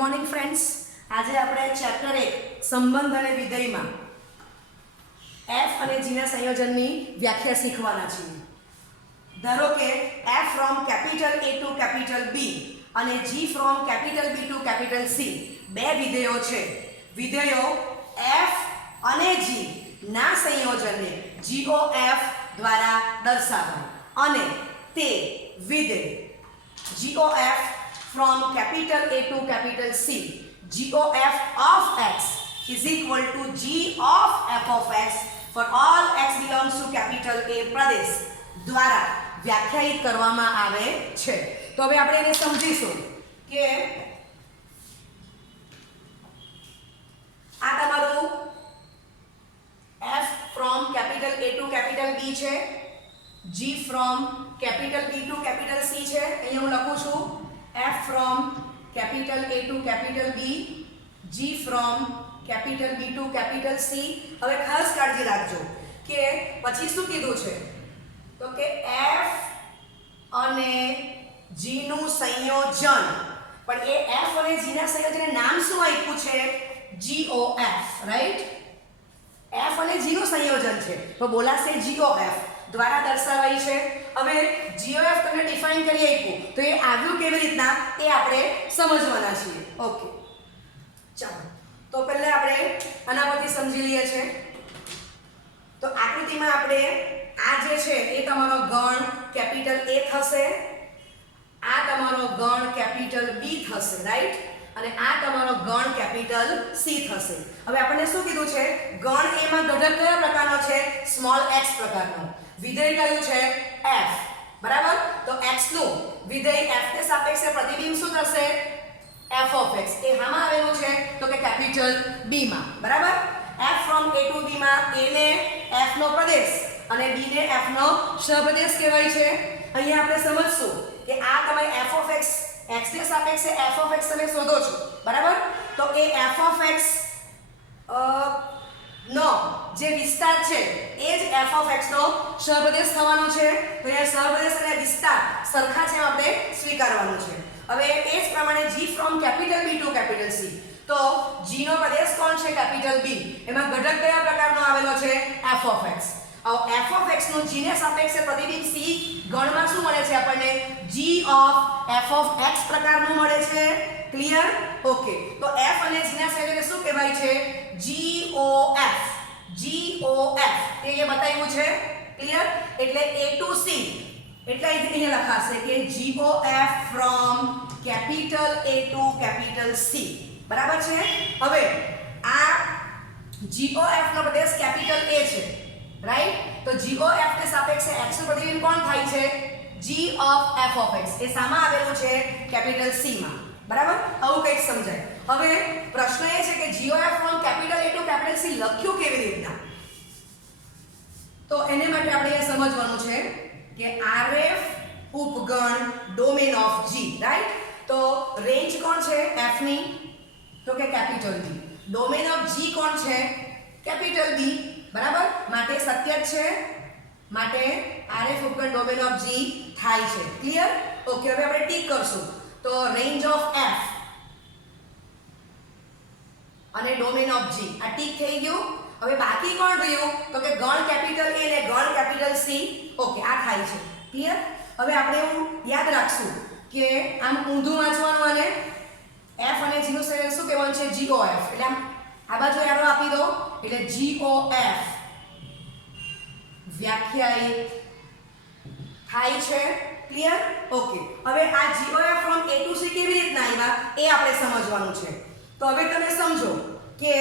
Morning friends. આજે આપણે chapter 1 સંબંધ અને વિધેયમાં એફ અને જી ના સંયોજનની વ્યાખ્યા શીખવાના છીએ. ધારો કે F from capital A to capital B અને G from capital B to capital C બે વિધેયો છે. વિધેયો એફ અને જી ના સંયોજનને GOF દ્વારા દર્શાવાય અને તે વિધેય GOF from capital A to capital C, GOF of x is equal to G of f of x for all x belongs to capital A પ્રદેશ દ્વારા વ્યાખ્યાયિત કરવામાં આવે છે. તો હવે આપણે એને સમજીશું કે આ તમારું f from capital A to capital B છે, G from capital B to capital C છે. અહીંયા હું લખું છું F from capital A to capital B, G from capital B to capital C. હવે ખાસ કાળજી રાખજો કે પછી શું કીધું છે તો કે F અને G નું સંયોજન, પણ એ F અને G ના સંયોજનને નામ શું આપ્યું છે? GOF, right? F અને G નું સંયોજન છે તો બોલાશે GOF દ્વારા દર્શાવાય છે. હવે GOF તમને ડિફાઇન કરી આપ્યું તો એ આવ્યું કેવી રીતના એ આપણે સમજવાના છીએ. ઓકે, ચાલો તો પહેલા આપણે આના પરથી સમજી લઈએ છીએ. તો આકૃતિમાં આપણે આ જે છે એ તમારો ગણ કેપિટલ A થશે, આ તમારો ગણ કેપિટલ B થશે, રાઈટ? અને આ તમારો ગણ કેપિટલ C થશે. હવે આપણને શું કીધું છે? ગણ A માં ઘટક કયા પ્રકારનો છે? સ્મોલ x પ્રકારનો. વિધેય કયું છે? f, બરાબર? તો x નું વિધેય f ને સાપેક્ષે પ્રતિબિંબ શું થશે? f of x. એ હામાં આવેલું છે તો કે કેપિટલ B માં, બરાબર? f from A to B માં A ને f નો પ્રદેશ અને B ને f નો સહપ્રદેશ કહેવાય છે. અહીંયા આપણે સમજશું કે આ તમે f of x ને સાપેક્ષે f of x તમે શોધો છો, બરાબર? તો એ f of x નો જે વિસ્તાર છે એ જ f of x નો સહપ્રદેશ થવાનો છે. તો એ સહપ્રદેશ અને વિસ્તાર સરખા છે આપણે સ્વીકારવાનું છે. હવે એ જ પ્રમાણે g from capital B to capital C, તો g નો પ્રદેશ કોણ છે? Capital B. એમાં ઘટક કયા પ્રકારનો આવેલો છે? f of x. હવે f of x નું g ને સાપેક્ષે પ્રતિબિંબ C ગણમાં શું મળે છે આપણને? g of f of x પ્રકારનું મળે છે. ક્લિયર? ઓકે, તો f અને g ના સંયોજનને શું કહેવાય છે? GOF. GOF એ બતાવ્યું છે. ક્લિયર? એટલે A to C એટલે અહીંયા લખાશે કે GOF from capital A to capital C, બરાબર છે? હવે આ GOF no Pradesh capital A છે, રાઈટ? તો GOF ને સાપેક્ષે x નું પ્રતિબિંબ કોણ થાય છે? G of f of x. એ સામા આવેલું છે કેપિટલ C માં, બરાબર? આવું કંઈક સમજાય. હવે પ્રશ્ન એ છે કે GOF from capital A to capital C લખ્યું કેવી રીતના? તો એને માટે આપણે એ સમજવાનું છે કે RF ઉપગણ ડોમેન ઓફ G, રાઈટ? તો રેન્જ કોણ છે f ની? તો કે capital B. Domain of G કોણ છે? કેપિટલ B, બરાબર? માટે સત્ય જ છે, માટે RF ઉપગણ ડોમેન ઓફ G થાય છે. ક્લિયર? ઓકે, હવે આપણે ટીક કરશું. તો રેન્જ ઓફ f અને ડોમેન ઓફ G આ ટીક થઈ ગયું. હવે બાકી કોણ રહ્યું? તો કે ગણ કેપિટલ A અને ગણ કેપિટલ C. ઓકે, આ થાય છે. ક્લિયર? હવે આપણે એવું યાદ રાખશું કે આમ ઊંધું વાંચવાનું અને f અને g નું સંયોજન શું કહેવાનું છે? GOF. એટલે આમ આ બાજુ એરો આપી દો એટલે GOF વ્યાખ્યાયિત થાય છે. ક્લિયર? ઓકે, હવે આ GOF from A to C કેવી રીતના આવ્યા એ આપણે સમજવાનું છે. તો હવે તમે સમજો કે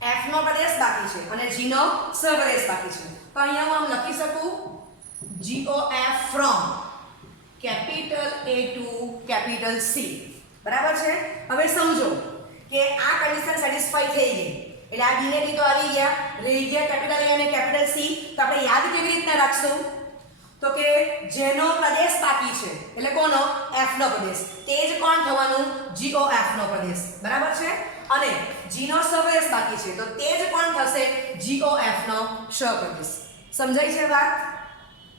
f નો પ્રદેશ બાકી છે અને g નો સહપ્રદેશ બાકી છે. તો અહીંયા હું આમ લખી શકું GOF from capital A to capital C, બરાબર છે? હવે સમજો કે આ કન્ડિશન સેટિસ્ફાઈ થઈ ગઈ એટલે આ b ને b તો આવી ગયા, રહી ગયા કેપિટલ A અને કેપિટલ C. તો આપણે યાદ કેવી રીતના રાખશું? તો કે જેનો પ્રદેશ બાકી છે એટલે કોનો? f નો પ્રદેશ, તે જ કોણ થવાનું? GOF નો પ્રદેશ, બરાબર છે? અને g નો સહપ્રદેશ બાકી છે તો તે જ કોણ થશે? GOF નો સહપ્રદેશ. સમજાય છે વાત?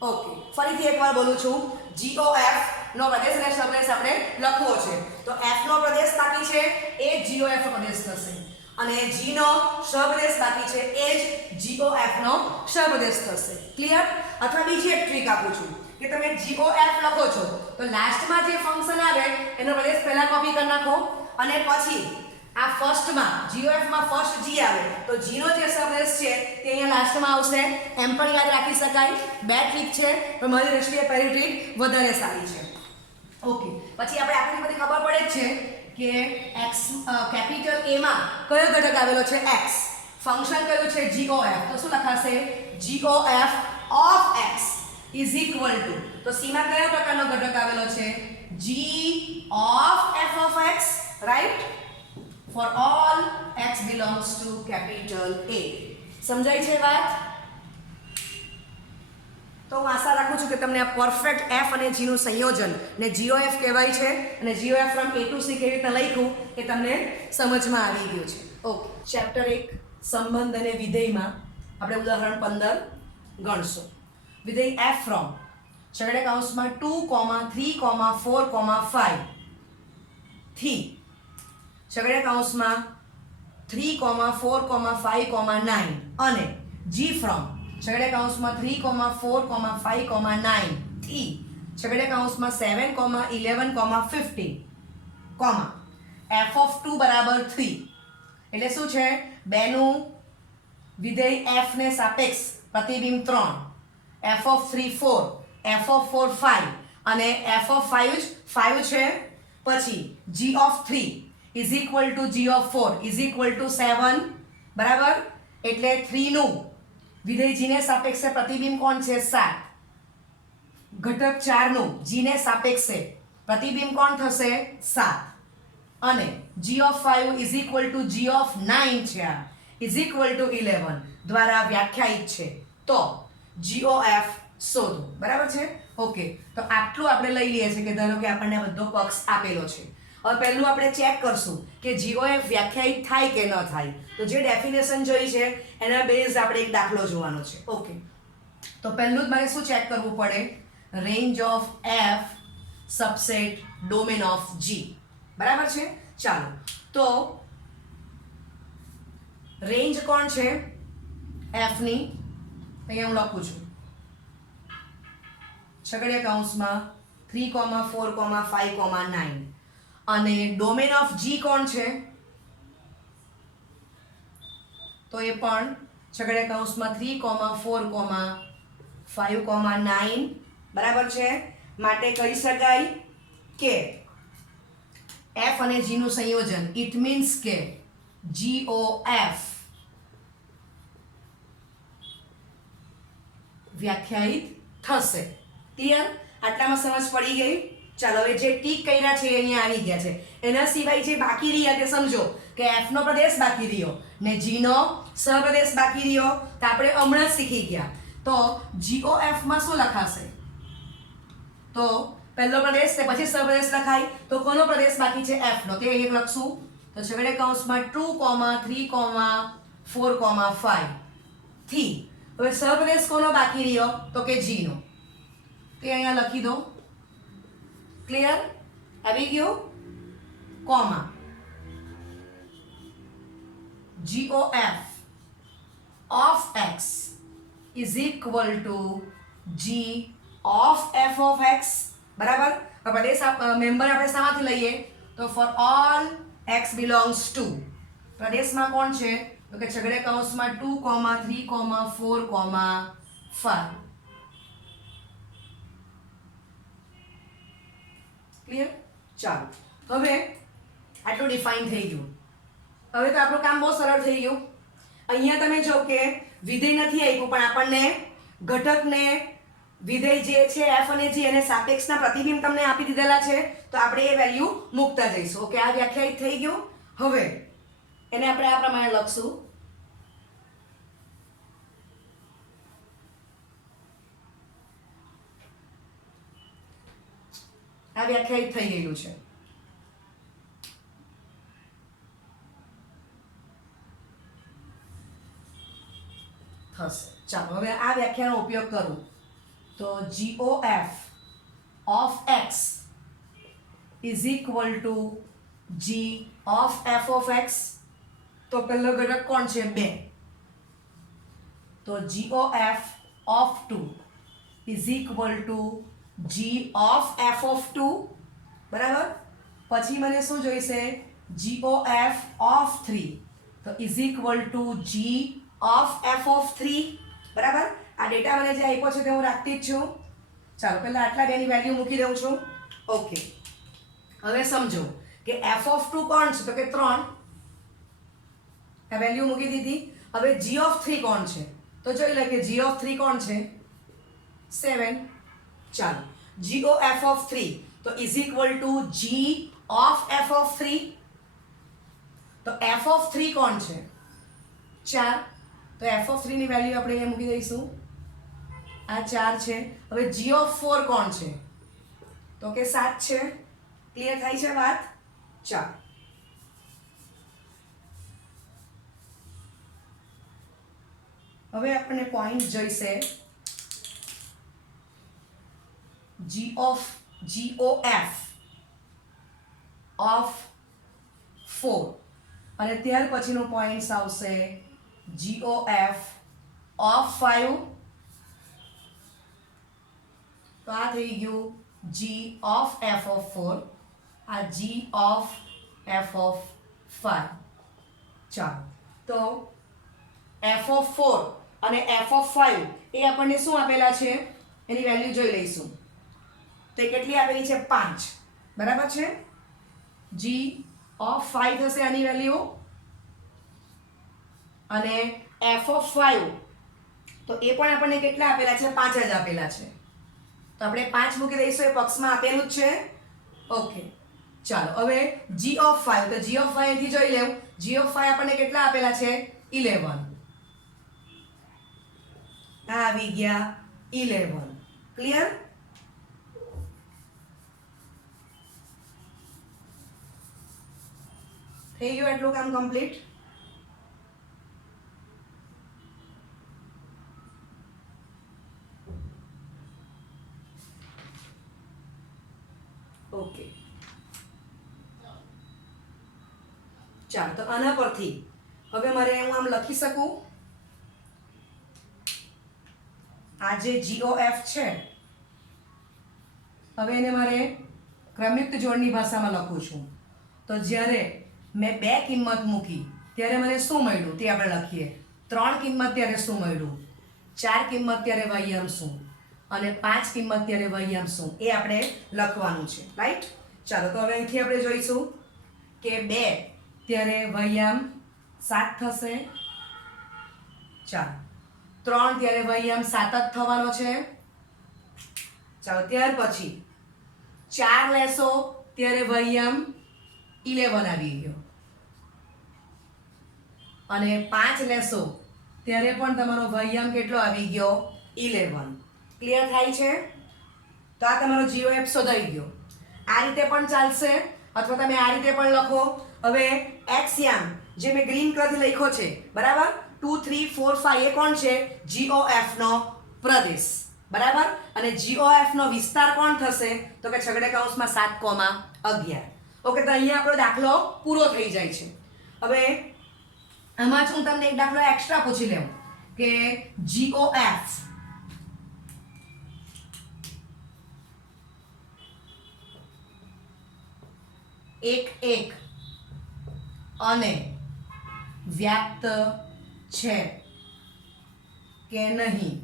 ઓકે, ફરીથી એકવાર બોલું છું. GOF નો પ્રદેશ અને સહપ્રદેશ આપણે લખવો છે તો f નો પ્રદેશ બાકી છે એ જ GOF નો પ્રદેશ થશે અને G નો સહપ્રદેશ બાકી છે એ જ GOF નો સહપ્રદેશ થશે ક્લિયર અથવા બીજી એક ટ્રીક આપું છું કે તમે GOF લખો છો તો લાસ્ટમાં જે ફંક્શન આવે એનો પ્રદેશ પહેલા કોપી કરી નાખો અને પછી આ ફર્સ્ટમાં GOF માં ફર્સ્ટ G આવે તો G નો જે સહપ્રદેશ છે તે અહીંયા લાસ્ટમાં આવશે એમ પણ યાદ રાખી શકાય બે ટ્રીક છે પણ મારી દ્રષ્ટિએ પહેલી ટ્રીક વધારે સારી છે ઓકે પછી આપણે આપણને બધી ખબર પડે જ છે કે x કેપિટલ A માં કયો ઘટક આવેલો છે x ફંક્શન કયું છે GOF તો શું લખાશે GOF of x is equal to તો c માં કયા પ્રકારનો ઘટક આવેલો છે g of f of x right for all x belongs to capital A સમજાય છે વાત તો હું આશા રાખું છું કે તમને આ પરફેક્ટ f અને g નું સંયોજન ને GOF કહેવાય છે અને GOF from A to C કેવી રીતે લખ્યું એ તમને સમજમાં આવી ગયું છે ઓકે ચેપ્ટર 1 સંબંધ અને વિધેયમાં આપણે ઉદાહરણ 15 ગણશું વિધેય f from છગડીયા કૌંસમાં 2, 3, 4, 5 થી છગડીયા કૌંસમાં 3, 4, 5, 9 અને g from છગડીયા કૌંસમાં 3, 4, 5, 9 થી છગડીયા કૌંસમાં 7, 11, 15 f of 2 બરાબર 3 એટલે શું છે બેનું વિધેય f ને સાપેક્ષ પ્રતિબિંબ 3 f of 3 4 f of 4 5 અને f of 5 છે પછી g of 3 is equal to g of 4 is equal to 7 બરાબર એટલે 3 નું વિધેય g ને સાપેક્ષે પ્રતિબિંબ કોણ છે 7 ઘટક 4 નું g ને સાપેક્ષે પ્રતિબિંબ કોણ થશે 7 અને g of 5 is equal to g of 9 છે આ is equal to 11 દ્વારા વ્યાખ્યાયિત છે તો GOF શોધો બરાબર છે ઓકે તો આટલું આપણે લઈ લઈએ છીએ કે ધારો કે આપણને બધો પક્ષ આપેલો છે હવે પહેલું આપણે ચેક કરશું કે GOF વ્યાખ્યાયિત થાય કે ન થાય તો જે ડેફિનેશન જોઈ છે એના બેઝ આપણે એક દાખલો જોવાનો છે ઓકે તો પહેલું જ મારે શું ચેક કરવું પડે range of F subset domain of G બરાબર છે ચાલો તો રેન્જ કોણ છે F ની અહીંયા હું લખું છું છગડીયા કૌંસમાં 3, 4, 5, 9 અને ડોમેન ઓફ G કોણ છે તો એ પણ છગડીયા કૌંસમાં 3, 4, 5, 9 બરાબર છે માટે કહી શકાય કે F અને G નું સંયોજન ઇટ મીન્સ કે GOF વ્યાખ્યાયિત થશે ક્લિયર આટલામાં સમજ પડી ગઈ ચાલો હવે જે ટીક કર્યા છે અહીંયા આવી ગયા છે એના સિવાય જે બાકી રહ્યા તે સમજો કે F નો પ્રદેશ બાકી રહ્યો ને G નો સહપ્રદેશ બાકી રહ્યો તો આપણે હમણાં જ શીખી ગયા તો GOF માં શું લખાશે તો પહેલો પ્રદેશ ને પછી સહપ્રદેશ લખાય તો કોનો પ્રદેશ બાકી છે F નો તે અહીં લખશું તો છગડીયા કૌંસમાં 2, 3, 4, 5 થી હવે સહપ્રદેશ કોનો બાકી રહ્યો તો કે G નો તે અહીંયા લખી દો ક્લિયર આવી ગયું comma GOF of x is equal to G of f of x બરાબર પ્રદેશ મેમ્બર આપણે શામાંથી લઈએ તો for all x belongs to પ્રદેશમાં કોણ છે તો કે છગડીયા કૌંસમાં 2, 3, 4, 5 ક્લિયર ચાલો હવે આટલું ડિફાઇન થઈ ગયું હવે તો આપણું કામ બહુ સરળ થઈ ગયું અહીંયા તમે જો કે વિધેય નથી આપ્યું પણ આપણને ઘટકને વિધેય જે છે f અને g એને સાપેક્ષના પ્રતિબિંબ તમને આપી દીધેલા છે તો આપણે એ વેલ્યુ મૂકતા જઈશું ઓકે આ વ્યાખ્યાયિત થઈ ગયું હવે એને આપણે આ પ્રમાણે લખશું આ વ્યાખ્યાયિત થઈ ગયેલું છે થશે ચાલો હવે આ વ્યાખ્યાનો ઉપયોગ કરું તો GOF of x is equal to G of F of X, તો પહેલો ઘટક કોણ છે 2, તો G of F of 2 is equal to G of F of 2, બરાબર. પછી મને શું જોઈશે, જીઓ એફ ઓફ 3, તો is equal to G of F of 3, બરાબર. આ ડેટા મને જે આપ્યો છે તે હું રાખતી જ છું. ચાલો પહેલા આટલા બેની વેલ્યુ મૂકી દઉં છું. ઓકે, હવે સમજો કે એફ ઓફ 2 કોણ છે, તો કે 3, આ વેલ્યુ મૂકી દીધી. હવે જી ઓફ 3 કોણ છે, તો જોઈ લે કે જી ઓફ 3 કોણ છે 7. ચાલો જીઓ એફ ઓફ 3 તો is equal to G of F of 3, તો એફ ઓફ 3 કોણ છે 4, તો એફ ઓફ 3 ની વેલ્યુ આપણે અહીંયા મૂકી દઈશું, આ 4 છે. હવે જી ઓફ 4 કોણ છે, તો કે 7 છે. ક્લિયર થાય છે વાત? ચાલો હવે આપણને પોઈન્ટ જોઈશે જીઓ એફ ઓફ 4, અને ત્યાર પછીનો પોઈન્ટ આવશે જીઓ એફ ઓફ 5, તો આ થઈ ગયું જી ઓફ એફ ઓફ 4, આ જી ઓફ એફ ઓફ 5. ચાલો તો એફ ઓફ 4 અને એફ ઓફ 5 એ આપણને શું આપેલા છે એની વેલ્યુ જોઈ લઈશું. તો એ કેટલી આપેલી છે 5, બરાબર છે. જી ઓફ 5 થશે આની વેલ્યુ, અને એફ ઓફ 5 તો એ પણ આપણને કેટલા આપેલા છે 5 જ આપેલા છે, તો આપણે 5 મૂકી દઈશું, એ પક્ષમાં આપેલું જ છે. ઓકે ચાલો હવે જી ઓફ 5, તો જી ઓફ 5 અહીંથી જોઈ લેવું. જી ઓફ 5 આપણને કેટલા આપેલા છે 11, આ આવી ગયા 11. ક્લિયર? થઈ ગયું એટલું કામ કમ્પ્લીટ? ઓકે ચાલો તો આના પરથી હવે મારે હું આમ લખી શકું, આ જે GOF છે હવે એને મારે ક્રમયુક્ત જોડની ભાષામાં લખું છું. તો જ્યારે મેં 2 કિંમત મૂકી ત્યારે મને શું મળ્યું તે આપણે લખીએ. 3 કિંમત ત્યારે શું મળ્યું, 4 કિંમત ત્યારે વૈયમ શું, અને 5 કિંમત ત્યારે વૈયમ શું, એ આપણે લખવાનું છે. રાઈટ? ચાલો તો હવે અહીંથી આપણે જોઈશું કે 2 ત્યારે વૈયમ 7 થશે. ચાલો 3 ત્યારે વૈયમ 7 જ થવાનો છે. ચાલો ત્યાર પછી 4 લેશો ત્યારે વૈયમ 11 આવી ગયો, અને 5 લેશો ત્યારે પણ તમારો વૈયમ કેટલો આવી ગયો 11. ક્લિયર થાય છે? તો આ તમારો GOF શોધાઈ ગયો. આ રીતે પણ ચાલશે, અથવા તમે આ રીતે પણ લખો. હવે એક્સયામ જે મેં ગ્રીન કલરથી લખ્યો છે, બરાબર, 2 3 4 5 એ કોણ છે GOF નો પ્રદેશ, બરાબર. અને GOF નો વિસ્તાર કોણ થશે, તો કે છગડે કૌંસમાં 7,11. ઓકે, તો અહીંયા આપણો દાખલો પૂરો થઈ જાય છે. હવે આમાં જ હું તમને એક દાખલો એક્સ્ટ્રા પૂછી લઉં કે GOF એક અને વ્યાપ્ત છે કે નહીં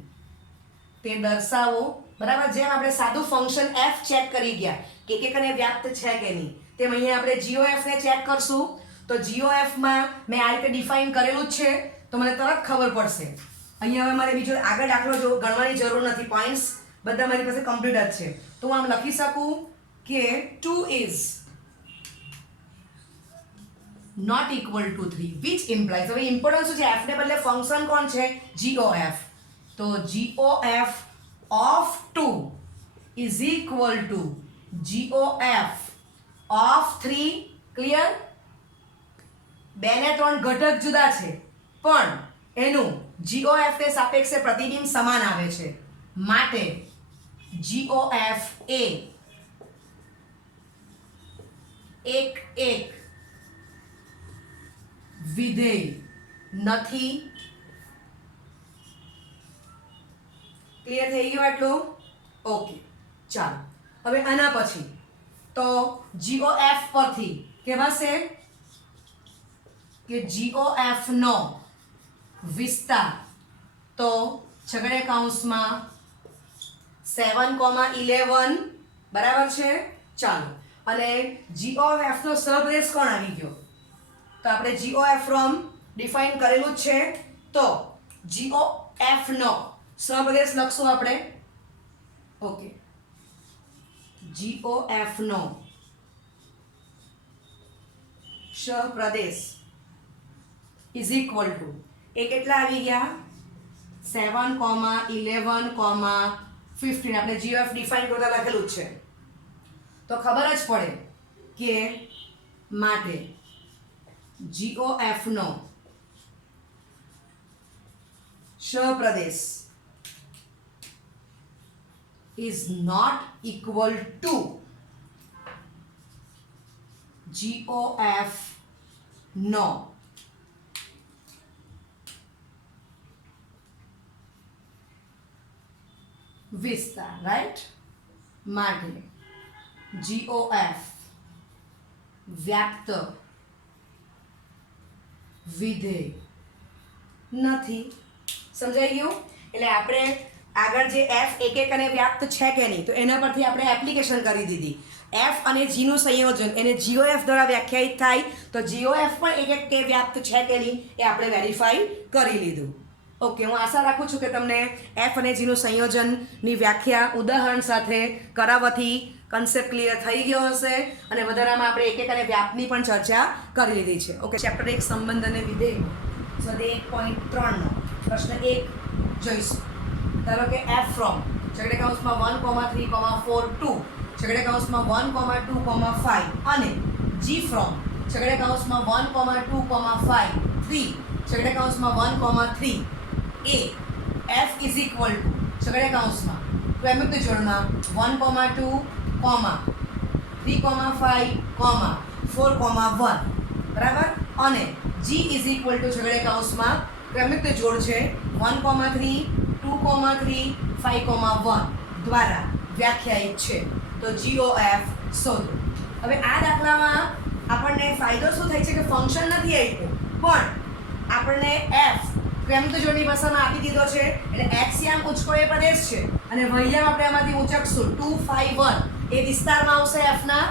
તે દર્શાવો. બરાબર, જેમ આપણે સાદું ફંક્શન f ચેક કરી ગયા કે એક અને વ્યાપ્ત છે કે નહીં, તેમ અહીંયા આપણે GOF ને ચેક કરશું. તો GOF માં મેં આ રીતે ડિફાઇન કરેલું જ છે, તો મને તરત ખબર પડશે. અહીંયા હવે મારે બીજો આગળ દાખલો જો ગણવાની જરૂર નથી, પોઈન્ટ્સ બધા મારી પાસે કમ્પ્લીટ જ છે. તો હું આમ લખી શકું કે 2 is not equal to 3, which implies, હવે ઇમ્પોર્ટન્ટ શું છે, f ને બદલે ફંક્શન કોણ છે GOF. તો GOF of 2 is equal to GOF of 3. Clear? 2 ને 3 ઘટક જુદા છે, પણ એનું GOF ને સાપેક્ષે પ્રતિબિંબ સમાન આવે છે, માટે GOF A એક એક વિધેય નથી. ક્લિયર થઈ ગયું આટલું? ઓકે, ચાલો હવે આના પછી તો GOF પરથી કહેવાશે કે GOF નો વિસ્તાર તો છગડે કૌંસમાં 7,11 બરાબર છે. ચાલો, અને GOF નો સહપ્રદેશ કોણ આવી ગયો? તો આપણે GOF ફ્રોમ ડિફાઇન કરેલું જ છે. તો GOF નો સહપ્રદેશ લખશું આપણે. ઓકે, GOF નો સહપ્રદેશ ઇઝ ઇક્વલ ટુ એ કેટલા આવી ગયા? 7,11,15. આપણે GOF ડિફાઇન કરતા લખેલું જ છે તો ખબર જ પડે કે માટે GOF નો સહપ્રદેશ is not equal to GOF નો વિસ્તાર. રાઈટ? માટે GOF વ્યાપ્ત વિધેય નથી. સમજાઈ ગયું? એટલે આપણે આગળ જે F એક એક અને વ્યાપ્ત છે કે નહીં તો એના પરથી આપણે એપ્લિકેશન કરી દીધી. F અને G નું સંયોજન એને GOF દ્વારા વ્યાખ્યાયિત થાય તો GOF પણ એક એક કે વ્યાપ્ત છે કે નહીં એ આપણે વેરીફાઈ કરી લીધું. ઓકે, હું આશા રાખું છું કે તમને F અને G નું સંયોજનની વ્યાખ્યા ઉદાહરણ સાથે કરાવવાથી કન્સેપ્ટ ક્લિયર થઈ ગયો હશે અને વધારામાં આપણે એક એક અને વ્યાપની પણ ચર્ચા કરી લીધી છે. ઓકે, ચેપ્ટર 1 સંબંધ અને વિધેય સ્વાધ્યાય 1.3 નો પ્રશ્ન 1 જોઈશું. ધારો કે F ફ્રોમ છગડે કૌંસમાં 1,3,4,2 છગડે કૌંસમાં 1,2,5 અને G ફ્રોમ છગડે કૌંસમાં 1,2,5 3 છગડે કૌંસમાં 1,3 એ F ઇઝ ઇક્વલ ટુ છગડે કૌંસમાં ક્રમિક જોડમાં 1,2, 3,5, 4,1 બરાબર અને G ઇઝ ઇક્વલ ટુ છગડે કૌંસમાં ક્રમિક જોડ છે 1,3, 2,3, 5,1 દ્વારા વ્યાખ્યાયિત છે. તો GOF શોધો. હવે આ દાખલામાં આપણને ફાયદો શું થાય છે કે ફંક્શન નથી આપ્યું પણ આપણને F ક્રમિક જોડની ભાષામાં આપી દીધો છે એટલે એક્સિયામ ઉચકો એ પ્રદેશ છે અને વહ્યામ આપણે આમાંથી ઉચકશું 2, 5, 1 એ વિસ્તારમાં આવશે F ના.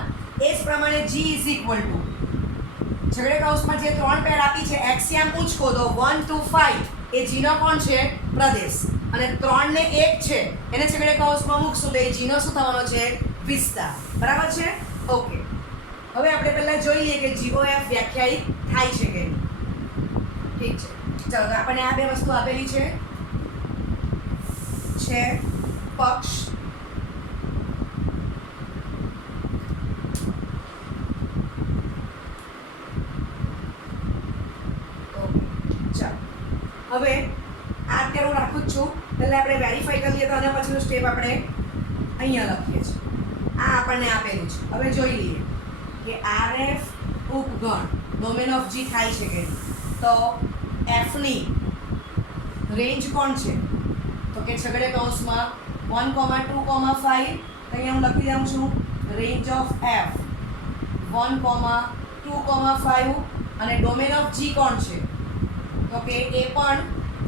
એ જ પ્રમાણે G ઇઝ ઇક્વલ ટુ છગડે કૌંસમાં જે ત્રણ પેર આપી છે એક્સિયામ ઉચકો તો 1, 2, 5 એ G નો કોણ છે? પ્રદેશ. અને 3 ને 1 છે એને છગડે કૌંસમાં મૂકશું તો એ G નો શું થવાનો છે? વિસ્તાર. બરાબર છે? ઓકે, હવે આપણે પહેલા જોઈ લઈએ કે GOF વ્યાખ્યાયિત થાય છે કે નહીં. ઠીક છે, ચાલો તો આપણને આ બે વસ્તુ આપેલી છે પક્ષ હવે આ અત્યારે હું રાખું જ છું. પહેલાં આપણે વેરીફાઈ કરી લઈએ તો આના પછીનું સ્ટેપ આપણે અહીંયા લખીએ છીએ. આ આપણને આપેલું છે. હવે જોઈ લઈએ કે RF ઉપગણ ડોમેન ઓફ G થાય છે કે તો Fની રેન્જ કોણ છે? તો કે છગડે કૌંસમાં 1,2,5 અહીંયા હું લખી દઉં છું રેન્જ ઓફ F 1,2,5 અને ડોમેન ઓફ G કોણ છે? તો કે એ પણ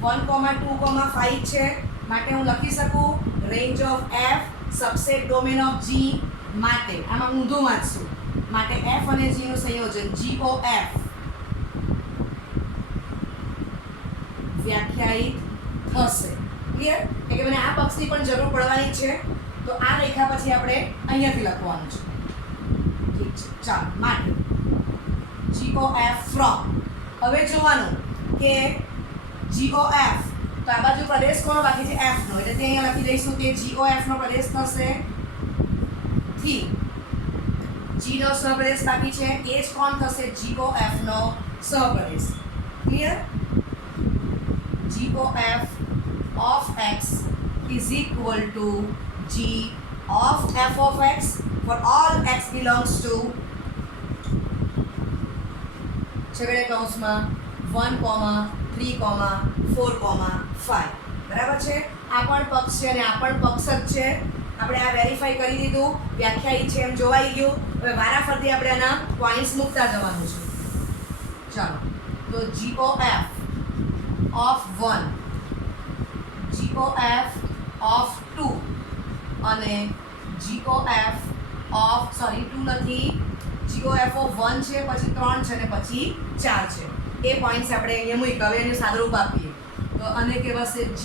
1,2,5 છે માટે હું લખી શકું range of F subset domain of G માટે આમાં ઊંધું વાંચશું માટે F અને G નું સંયોજન GOF વ્યાખ્યાયિત થશે. ક્લિયર? એટલે કે મને આ પક્ષની પણ જરૂર પડવાની છે તો આ રેખા પછી આપણે અહીંયાથી લખવાનું છે. ઠીક છે, ચાલો માટે GOF ફ્રોમ હવે જોવાનું કે GOF તો આ બાજુ પ્રદેશ કોનો બાકી છે? F નો. એટલે તે અહીંયા લખી દઈશું કે GOF નો પ્રદેશ થશે થી G નો સહપ્રદેશ બાકી છે એ જ કોણ થશે? GOF નો સહપ્રદેશ. Clear? GOF of x is equal to G of f of x for all x belongs to છગડે કૌંસમાં 1,3,4,5 બરાબર છે. આ પણ પક્ષ છે અને આ પણ પક્ષ જ છે. આપણે આ વેરીફાઈ કરી દીધું, વ્યાખ્યાયિત છે એમ જોવાઈ ગયું. હવે વારાફરતી આપણે આના પોઈન્ટ્સ મૂકતા જવાનું છે. ચાલો, તો GOF of 1, GOF of 2 અને GOF of 2 નથી, GOF of 1 છે, પછી 3 છે અને પછી 4 છે. એ પોઈન્ટ્સ આપણે અહીંયા મૂક્યા. હવે એને સાદુરૂપ આપીએ તો આને કહેવાશે G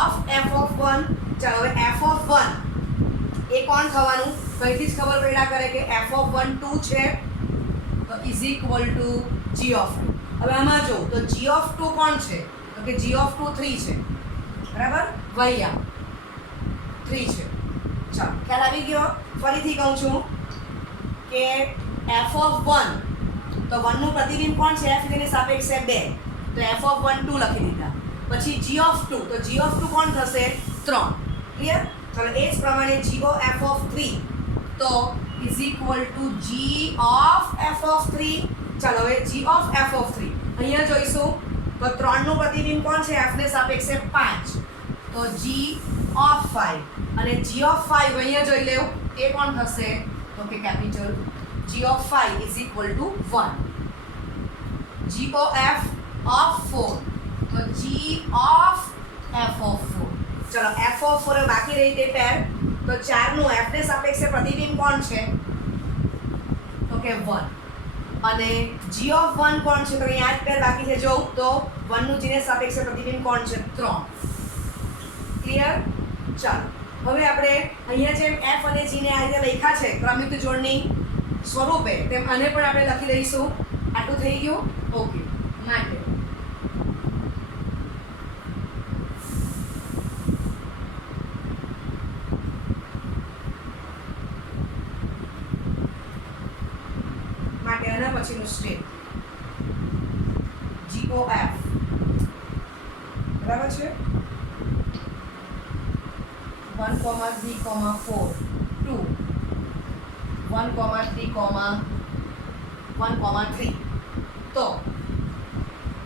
of F of 1. ચાલો, હવે F of 1 એ કોણ થવાનું? કઈથી જ ખબર પડ્યા કરે કે F of 1 2 છે તો is equal two G of 2. હવે આમાં જો તો G of 2 કોણ છે? તો કે G of 2 3 છે, બરાબર? વૈયા 3 છે. ચાલો, ખ્યાલ આવી ગયો? ફરીથી કહું છું કે F of 1 તો 1 નું પ્રતિબિંબ કોણ છે? F તેની સાપેક્ષે 2, તો F of 1 2 લખી દીધા. પછી G of 2 તો G of 2 કોણ થશે? 3. ક્લિયર? ચાલો, એ જ પ્રમાણે GOF of 3 તો is equal two G of F of 3. ચાલો, હવે G of F of 3 અહીંયા જોઈશું તો 3 નું પ્રતિબિંબ કોણ છે? F ને સાપેક્ષે 5, તો G of 5 અને G of 5 અહીંયા જોઈ લેવું એ કોણ થશે? તો કે capital G of 5 is equal two 1. GOF of 4 તો G of F of 4. ચલો, F of 4 બાકી રહી તે પેર, તો 4 નું F ને સાપેક્ષે પ્રતિબિંબ કોણ છે? તો કે 1 અને G of 1 કોણ છે? તો અહીંયા જ પેર બાકી છે. જોઉં તો 1 નું G ને સાપેક્ષે પ્રતિબિંબ કોણ છે? 3. ક્લિયર? ચાલો, હવે આપણે અહીંયા જેમ F અને G ને આ રીતે લખ્યા છે ક્રમિક જોડણી સ્વરૂપે, તેમ આને પણ આપણે લખી દઈશું. આટલું થઈ ગયું? ઓકે. માટે આના પછીનું સ્ટેપ GOF, બરાબર છે? 1,3,4 2 1,3,1,3 તો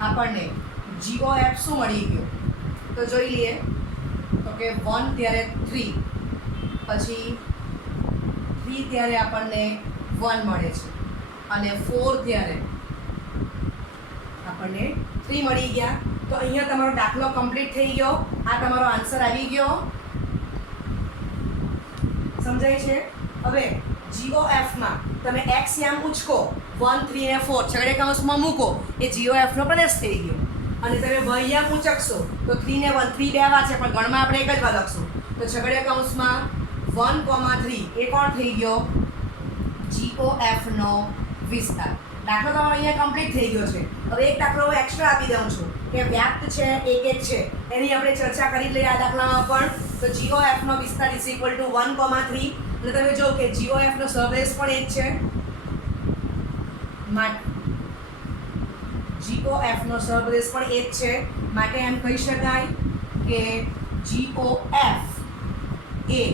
આપણને GOF શું મળી ગયું? તો જોઈ લઈએ તો કે 1 ત્યારે 3, પછી 3 ત્યારે આપણને 1 મળે છે અને 4 ત્યારે આપણને 3 મળી ગયા. તો અહીંયા તમારો દાખલો કમ્પ્લીટ થઈ ગયો. આ તમારો આન્સર આવી ગયો. સમજાય છે? હવે GOF માં તમે x યામ ઉચકો 1 3 અને 4 છગડે કૌંસમાં મૂકો, એ GOF નો પ્રદેશ થઈ ગયો. અને તમે y યામ ઉચકશો તો 3 ને 1 3 બે વાર છે પણ ગણમાં આપણે એક જ વાર લખશું, તો છગડે કૌંસમાં 1,3 એ કોણ થઈ ગયો? GOF નો વિસ્તાર. દાખલો તમારો અહીંયા કમ્પ્લીટ થઈ ગયો છે. હવે એક દાખલો હું એક્સ્ટ્રા આપી દઉં છું કે વ્યાપ્ત છે 1 છે, એની આપણે ચર્ચા કરી લઈએ આ દાખલામાં પણ. તો GOF નો વિસ્તાર ઇઝ ઇક્વલ ટુ 1,3 અને તમે જો કે GOF નો સહદેશ પણ 1 છે. GOF નો સહદેશ પણ 1 છે, માટે એમ કહી શકાય કે GOF એ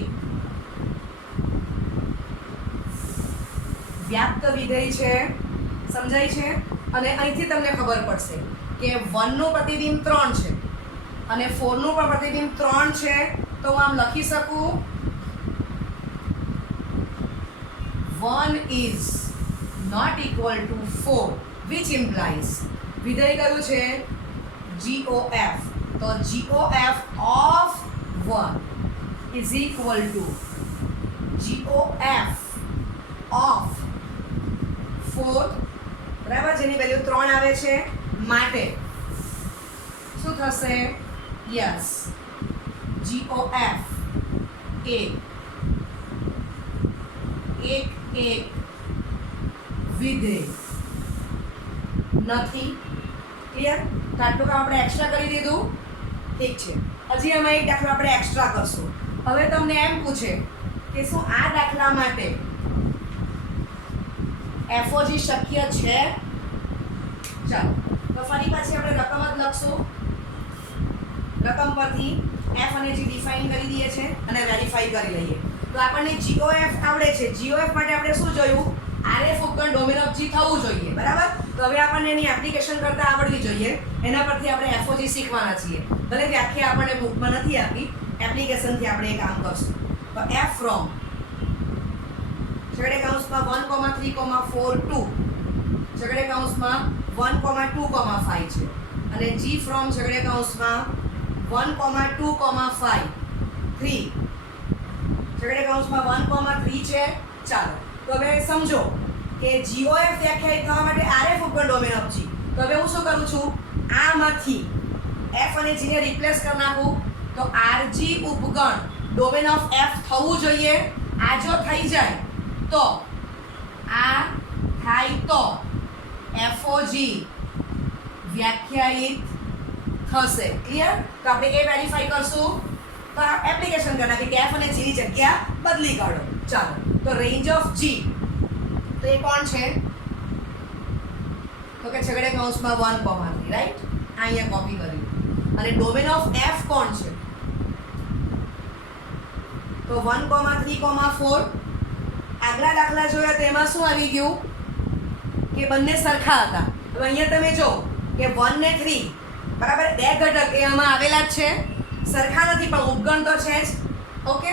વ્યાપ્ત વિધેય છે. સમજાય છે? અને અહીંથી તમને ખબર પડશે કે 1 નું પ્રતિબિંબ 3 છે અને 4 નું પણ પ્રતિબિંબ 3 છે. તો હું આમ લખી શકું 1 is not equal to 4, which implies વિધેય કયું છે? GOF. તો GOF of 1 is equal to GOF of 4, બરાબર, જેની વેલ્યુ 3 આવે છે. માટે શું થશે? યસ, GOF એ એક વિધેય નથી. ક્લિયર? તો આટલું કામ આપણે એક્સ્ટ્રા કરી દીધું. ઠીક છે, હજી આમાં એક દાખલો આપણે એક્સ્ટ્રા કરશું. હવે તમને એમ પૂછે કે શું આ દાખલા માટે FOG શક્ય છે? ચાલો, તો ફરી પાછી આપણે રકમ જ લખશું. રકમ પરથી F અને G ડિફાઇન કરી દઈએ છે અને વેરીફાઈ કરી લઈએ. તો આપણને GOF આવડે છે. GOF માટે આપણે શું જોયું? RF ઉપકરણ ડોમેન ઓફ G થવું જોઈએ, બરાબર? તો હવે આપણને એની એપ્લિકેશન કરતા આવડવી જોઈએ. એના પરથી આપણે એફઓજી શીખવાના છીએ. ભલે વ્યાખ્યા આપણને બુકમાં નથી આપી, એપ્લિકેશનથી આપણે એ કામ કરશું. તો એફ ફ્રોમ છગડે કૌંસમાં 1,3,4 2 છગડે કૌંસમાં 1,2,5 છે અને જી ફ્રોમ છગડે કૌંસમાં 1,2,5 3 છગડે કૌંસમાં 1,3 છે. ચાલો તો હવે સમજો કે GOF વ્યાખ્યાયિત થવા માટે RF ઉપગણ ડોમેન ઓફ G. તો હવે હું શું કરું છું, આમાંથી F અને G ને રિપ્લેસ કરી નાખું. તો RG ઉપગણ ડોમેન ઓફ F થવું જોઈએ. આ જો થઈ જાય તો આ થાય તો FOG વ્યાખ્યાયિત થશે. ક્લિયર? તો આપણે એ વેરીફાઈ કરશું. તો એપ્લિકેશન કરી નાખી કે F અને G ની જગ્યા બદલી કાઢો. ચાલો તો રેન્જ ઓફ G તો એ કોણ છે, તો કે છગડે કૌંસમાં 1,3 રાઈટ. આ અહીંયા કોપી કર્યું. અને ડોમેન ઓફ F કોણ છે, તો 1,3,4. આગલા દાખલા જોયા તેમાં શું આવી ગયું કે બંને સરખા હતા. હવે અહીંયા તમે જો કે 1 ને 3 બરાબર બે ઘટક એ આમાં આવેલા જ છે, સરખા નથી પણ ઉપગણ તો છે જ. ઓકે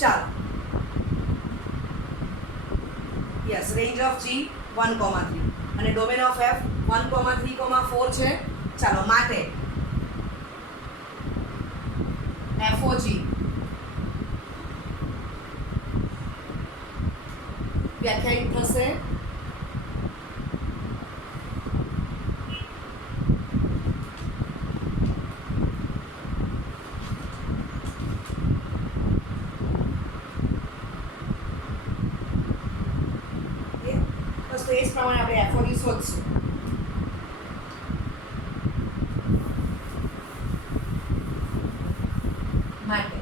ચાલો યસ રેન્જ ઓફ G 1,3 અને ડોમેન ઓફ F 1,3,4 છે. ચાલો માટે FOG વ્યાખ્યાયિત થશે તો એ જ પ્રમાણે આપણે FOG શોધશું. માટે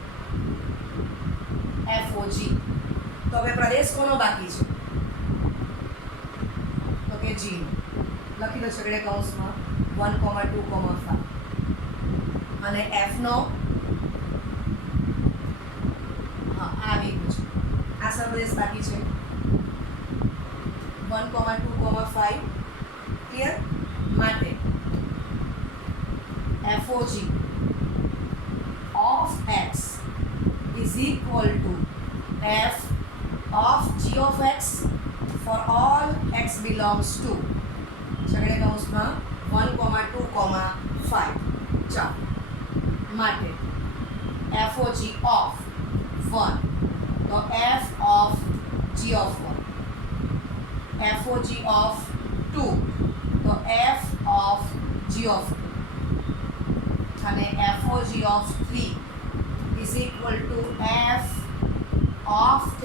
FOG તો હવે પ્રદેશ કોનો બાકી છે, તો કે G. લખી દો છગડે કૌંસમાં 1,2,5 અને F નો હા આવી ગયું છે. આ પ્રદેશ બાકી છે 1,2,5. ક્લિયર? માટે FOG of X is equal to F of G of X for all X belongs to છગડે કૌંસમાં 1,2,5. ચાલો માટે FOG of 1 તો F of G of 1, FOG of 2 તો F of G of 2 અને FOG of 3 is equal to F of G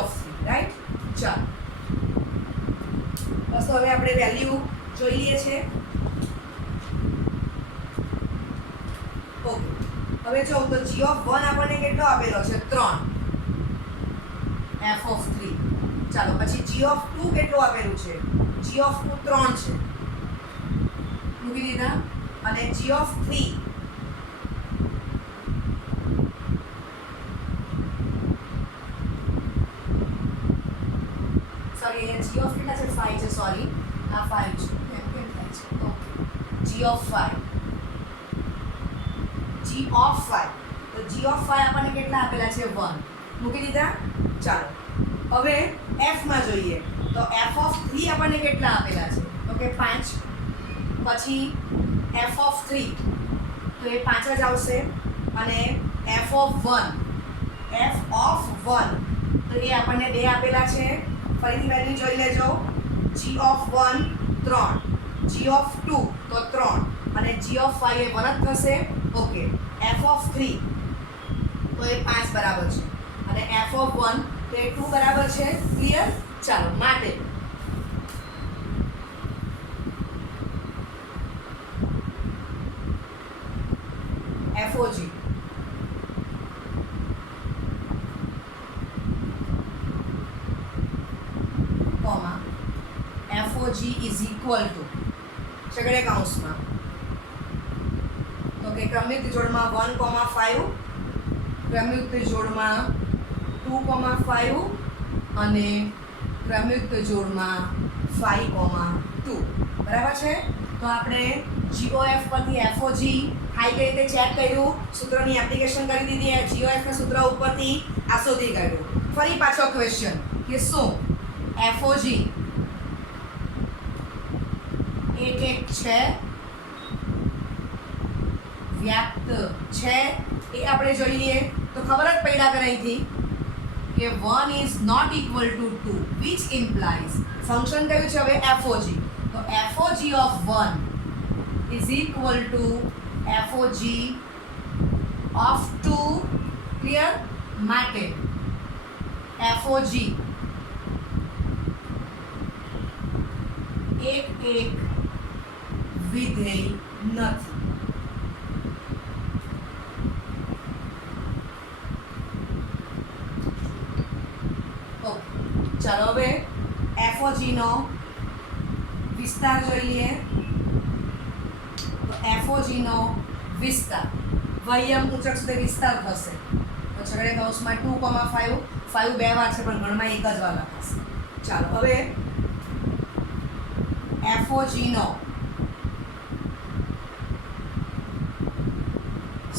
of 3 right. ચાલો બસ તો હવે આપણે વેલ્યુ જોઈ લઈએ છીએ. ઓકે હવે જો તો G of 1 આપણને કેટલો આપેલો છે 3, F of 3. ચાલો પછી G of 2 કેટલું આપેલું છે, G of 2 3 છે, મૂકી દીધા. અને G of 3 સોરી અહીંયા G of કેટલા છે 5 છે. સોરી આ 5 છે કેમ થાય છે. ઓકે G of 5 તો G of 5 આપણને કેટલા આપેલા છે 1, મૂકી દીધા. ચાલો હવે F માં જોઈએ તો F of 3 આપણને કેટલા આપેલા છે, તો કે 5. પછી F of 3 તો એ 5 જ આવશે. અને F of 1 તો એ આપણને 2 આપેલા છે. ફરીથી વેલ્યુ જોઈ લેજો. G of 1 3, G of 2 તો 3 અને G of 5 એ 1 જ થશે. ઓકે F of 3 તો એ 5 બરાબર છે અને F of 1 તો એ 2 બરાબર છે. ક્લિયર? ચાલો માટે FOG FOG is equal to છગડે કૌંસમાં તો કે ક્રમયુક્ત જોડમાં 1,5 ક્રમયુક્ત જોડમાં 2,5 અને ક્રમયુક્ત જોડમાં 5,2 બરાબર છે. તો આપણે GOF પરથી FOG હાઈ કઈ રીતે ચેક કર્યું, સૂત્રની એપ્લિકેશન કરી દીધી, GOF ના સૂત્ર ઉપરથી આ શોધી કાઢ્યું. ફરી પાછો ક્વેશ્ચન કે શું FOG એક છે, વ્યાપ્ત છે, એ આપણે જોઈએ તો ખબર જ પડ્યા કરે અહીંથી કે 1 is not equal to 2 which implies function કયું છે હવે FOG. તો FOG of 1 is equal to FOG of 2. Clear? માટે FOG એક વિધેય નથી. ચાલો હવે FOG નો વિસ્તાર જોઈએ. તો FOG નો વિસ્તાર વયમ ઉચક સુધી વિસ્તાર થશે. તો છગડે કૌંસમાં 2,5 5 બે વાર છે પણ ગણમાં એક જ વાર લખાશે. ચાલો હવે FOG નો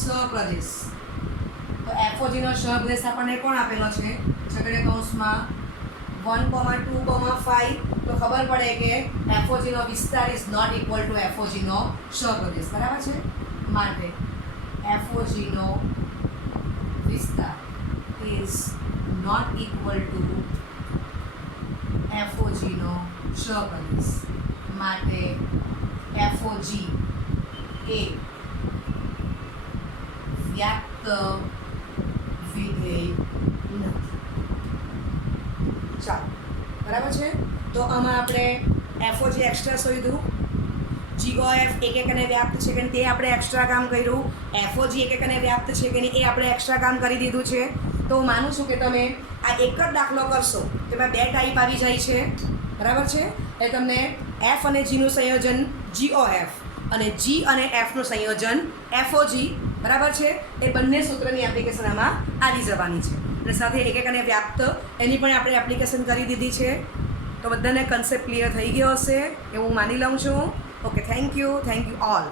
સહપ્રદેશ. તો FOG નો સહપ્રદેશ આપણને કોણ આપેલો છે? છગડે કૌંસમાં 1,2,5. તો ખબર પડે કે FOG નો વિસ્તાર is not equal to FOG નો સહપ્રદેશ. બરાબર છે? માટે FOG નો વિસ્તાર is not equal to FOG નો સહપ્રદેશ. માટે FOG એ વ્યાપ્ત વિધેય નથી. ચાલો બરાબર છે. તો આમાં આપણે FOG એક્સ્ટ્રા શોધ્યું, GOF એક અને વ્યાપ્ત છે કે તે આપણે એક્સ્ટ્રા કામ કર્યું, FOG એક અને વ્યાપ્ત છે કે નહીં એ આપણે એક્સ્ટ્રા કામ કરી દીધું છે. તો હું માનું છું કે તમે આ એક જ દાખલો કરશો તેમાં 2 ટાઈપ આવી જાય છે. બરાબર છે? એટલે તમને F અને G નું સંયોજન GOF અને G અને F નું સંયોજન FOG. બરાબર છે? એ બંને સૂત્રની એપ્લિકેશન આમાં આવી જવાની છે. અને સાથે એક અને વ્યાપ્ત એની પણ આપણે એપ્લિકેશન કરી દીધી છે. તો બધાને કન્સેપ્ટ ક્લિયર થઈ ગયો હશે એવું માની લઉં છું. Okay, thank you all.